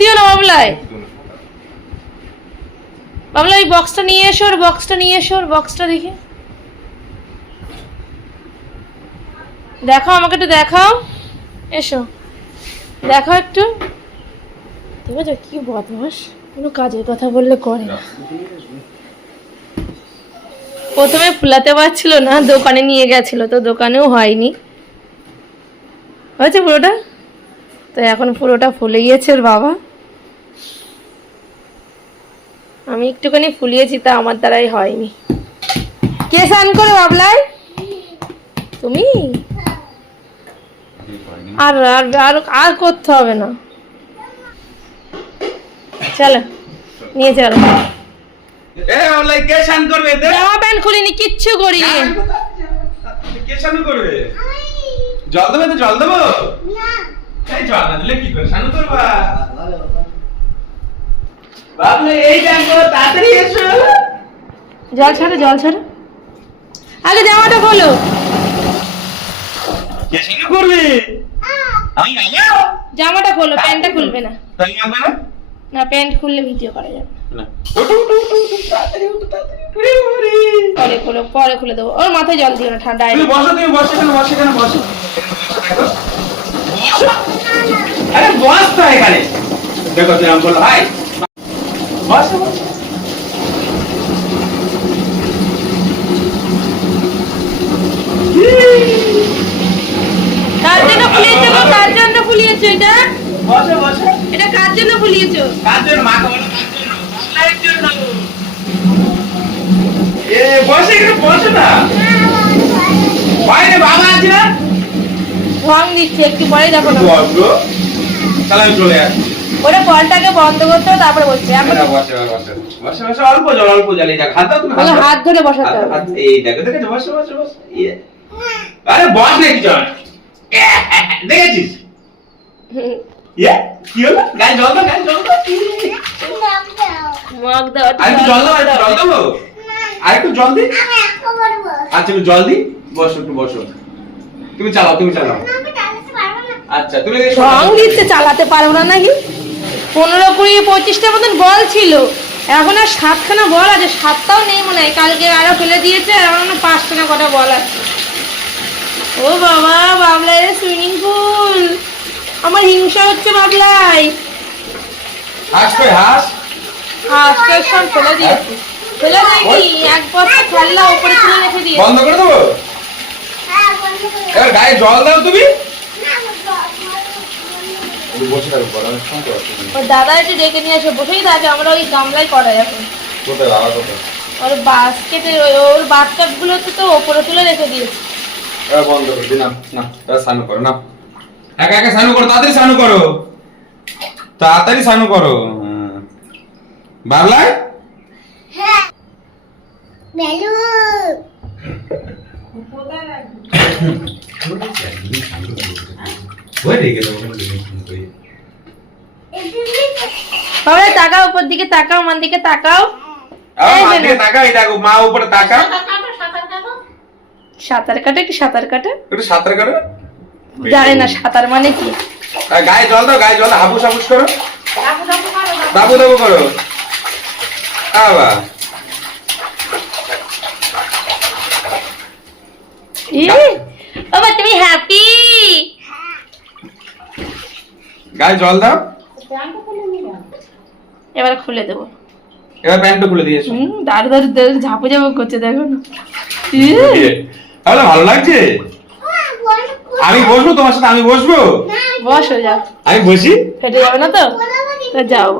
দিও না বাবলাই। বাবলা ওই বক্সটা নিয়ে এসো ওর বক্সটা নিয়ে এসো ওর বক্সটা দেখি। দেখাও, আমাকে একটু দেখাও। এসো। দেখাও একটু। ঠিক আছে কি বদমাস কোনো কাজের কথা বললে করে না। প্রথমে ফুলাতে পারছিল না, দোকানে নিয়ে গেছিল, তো দোকানেও হয়নি। হয়েছে পুরোটা? তো এখন পুরোটা ফুলে গিয়েছে ওর বাবা। আমি একটুখানি ফুলিয়েছি তা আমার দ্বারাই হয়নি। কে স্নান করে বাবলাই? তুমি? আর আর আর আর করতে হবে না। চলো নিয়ে চলো। এ অনলাইন কে শান করবে? দে। জামা প্যান্ট খুলিনি কিচ্ছু করিনি। কে শান করবে? জল দেবে তো জল দেবো? এই জল না দিলে কি করে? শান করবা। বাবলে এই দেখো তাড়াতাড়ি এসো। জল ছাড়ো জল ছাড়ো। আগে জামাটা খোলো। কে শান করবে? আমি আয়া জামাটা খোলো প্যান্টটা খুলবে না। তাই না না প্যান্ট খুললে ভিডিও করা যাবে। না। পরে খোলো পরে খুলে দেবো। ওর মাথায় জল দিও না ঠান্ডা বসো তুমি বসো এখানে বসো এখানে বসো। বসো। আরে বস তো এখানে। দেখো তুমি আমি বলল হাই বসো। কার জন্য ফুলিয়েছো গো? কার জন্য ফুলিয়েছো এটা? বসো বসো। এটা কার জন্য ফুলিয়েছো? কার জন্য? মা বলো কার জন্য? এ বসে এখানে বসো না। বাইরে বাবা আছে না? ভং দিচ্ছে একটু পরে দেখো না। তাহলে আমি চলে আসছি ওটা কলটাকে বন্ধ করতে হবে তারপরে বলছে এখন এটা বসে বসে বসে। বসে অল্প জল অল্প জল দেখ হাত তুমি হাত ধরে বসাতে হবে। এই দেখো দেখেছ বসে বসে বসে। আরে বস নাকি জল দেখেছিস? ইয়ে কি হলো? গায়ে জল দাও গায়ে জল দাও। মগ দাও আর একটু জল দাও আর জল দেবো আর একটু জল দি আচ্ছা একটু জল দি বসো একটু বসো। তুমি চালাও তুমি চালাও। আচ্ছা তুমি দিচ্ছে চালাতে পারব না নাকি? পনেরো কুড়ি পঁচিশটা মতন বল ছিল। এখন আর সাতখানা বল আছে সাতটাও নেই মনে হয়। কালকে আরও ফেলে দিয়েছে আর এখন পাঁচটা না কটা বল আছে। ও বাবা বাবলাই সুইমিং পুল। আমার হিংসা হচ্ছে বাবলাই। সব ফেলে দিয়েছে। ফেলে দেয়নি এক বস্তা খেলনা উপরে তুলে রেখে দিয়েছে। বন্ধ করে দেবো? এবার গায়ে জল দাও তুমি। বসে থাকো পরে অনেক সময় তো ওর দাদা একটু ডেকে নিয়ে আসে বসেই থাকে আমরা ওই গামলাই করাই এখন কোথায় বাবা কোথায় ওর বাস্কেটে ওর বাথটাব তো ওপরে তুলে রেখে দিয়েছে এবার বন্ধ করে না না এবার স্নান করো না একা একা স্নান করো তাড়াতাড়ি স্নান করো তাড়াতাড়ি স্নান করো হুম। বাবলাই ওই রেখে দেবো তবে তাকাও উপর দিকে তাকাও আমার দিকে তাকাও। মা উপরে তাকা সাঁতার কাটে কি সাঁতার কাটে? একটু সাঁতার করো জানে না সাঁতার মানে কি? গায়ে জল দাও গায়ে জল হাবুস হাবুস করো। দাবু দাবু করো আবা ই, বাবা তুমি হ্যাপি গায়ে জল দাও। এবার খুলে দেবো। এবার প্যান্টটা খুলে দিয়েছ হুম দাঁড় দাঁড় দাঁড় ঝাপু ঝাপু করছে দেখো না। তাহলে ভালো লাগছে? আমি বসবো তোমার সাথে আমি বসবো? বসো যাও। আমি বসি? ফেটে যাবে না তো? তা যাও।